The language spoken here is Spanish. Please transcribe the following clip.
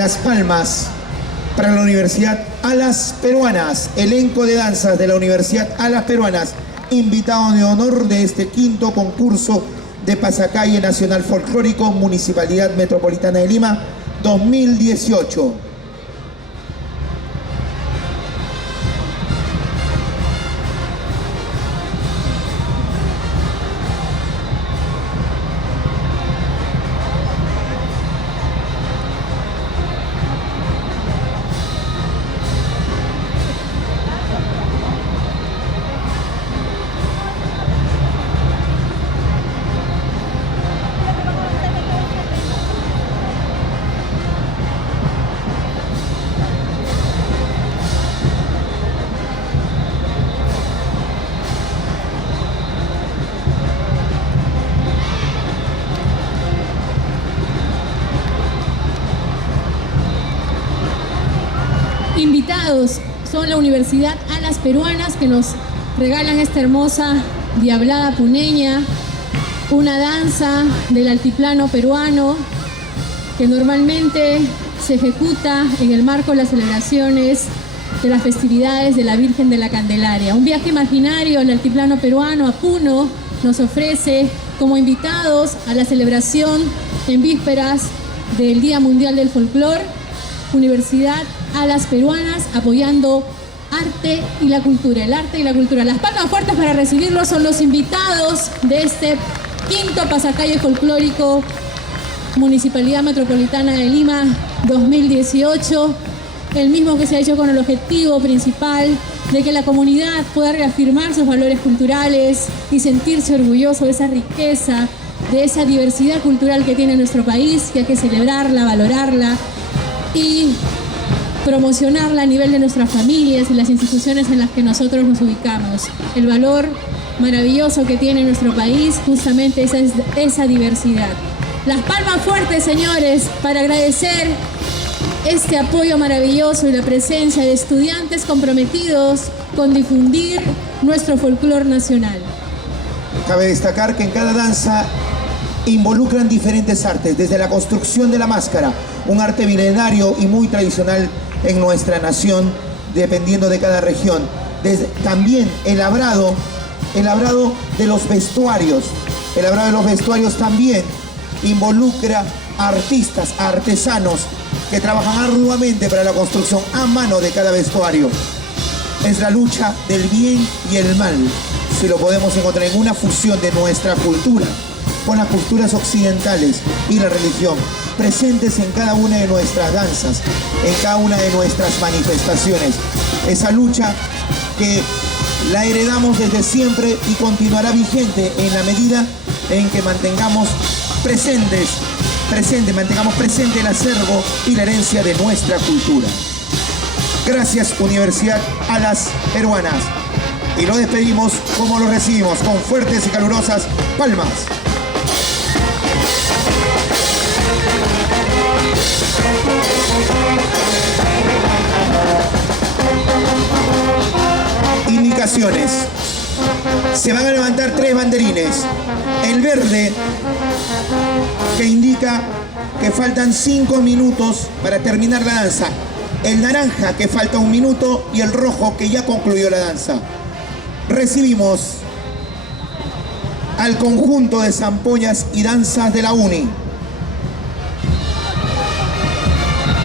Las palmas para la Universidad Alas Peruanas, elenco de danzas de la Universidad Alas Peruanas, invitado de honor de este quinto concurso de Pasacalle Nacional Folclórico, Municipalidad Metropolitana de Lima 2018. Invitados son la Universidad Alas Peruanas, que nos regalan esta hermosa diablada puneña, una danza del altiplano peruano que normalmente se ejecuta en el marco de las celebraciones de las festividades de la Virgen de la Candelaria. Un viaje imaginario al altiplano peruano, a Puno, nos ofrece como invitados a la celebración en vísperas del Día Mundial del Folclor, Universidad Alas Peruanas, apoyando arte y la cultura, el arte y la cultura. Las palmas fuertes para recibirlos son los invitados de este quinto Pasacalle Folclórico Municipalidad Metropolitana de Lima 2018, el mismo que se ha hecho con el objetivo principal de que la comunidad pueda reafirmar sus valores culturales y sentirse orgulloso de esa riqueza, de esa diversidad cultural que tiene nuestro país, que hay que celebrarla, valorarla y promocionarla a nivel de nuestras familias y las instituciones en las que nosotros nos ubicamos. El valor maravilloso que tiene nuestro país justamente es esa diversidad. Las palmas fuertes, señores, para agradecer este apoyo maravilloso y la presencia de estudiantes comprometidos con difundir nuestro folclore nacional. Cabe destacar que en cada danza involucran diferentes artes, desde la construcción de la máscara, un arte milenario y muy tradicional en nuestra nación, dependiendo de cada región. También el labrado de los vestuarios. El labrado de los vestuarios también involucra a artistas, a artesanos que trabajan arduamente para la construcción a mano de cada vestuario. Es la lucha del bien y el mal, si lo podemos encontrar en una fusión de nuestra cultura con las culturas occidentales y la religión, presentes en cada una de nuestras danzas, en cada una de nuestras manifestaciones. Esa lucha que la heredamos desde siempre y continuará vigente en la medida en que mantengamos presente el acervo y la herencia de nuestra cultura. Gracias, Universidad Alas Peruanas. Y lo despedimos como lo recibimos, con fuertes y calurosas palmas. Indicaciones. Se van a levantar 3 banderines. El verde, que indica que faltan 5 minutos para terminar la danza. El naranja, que falta 1 minuto. Y el rojo, que ya concluyó la danza. Recibimos al conjunto de zampoñas y danzas de la UNI.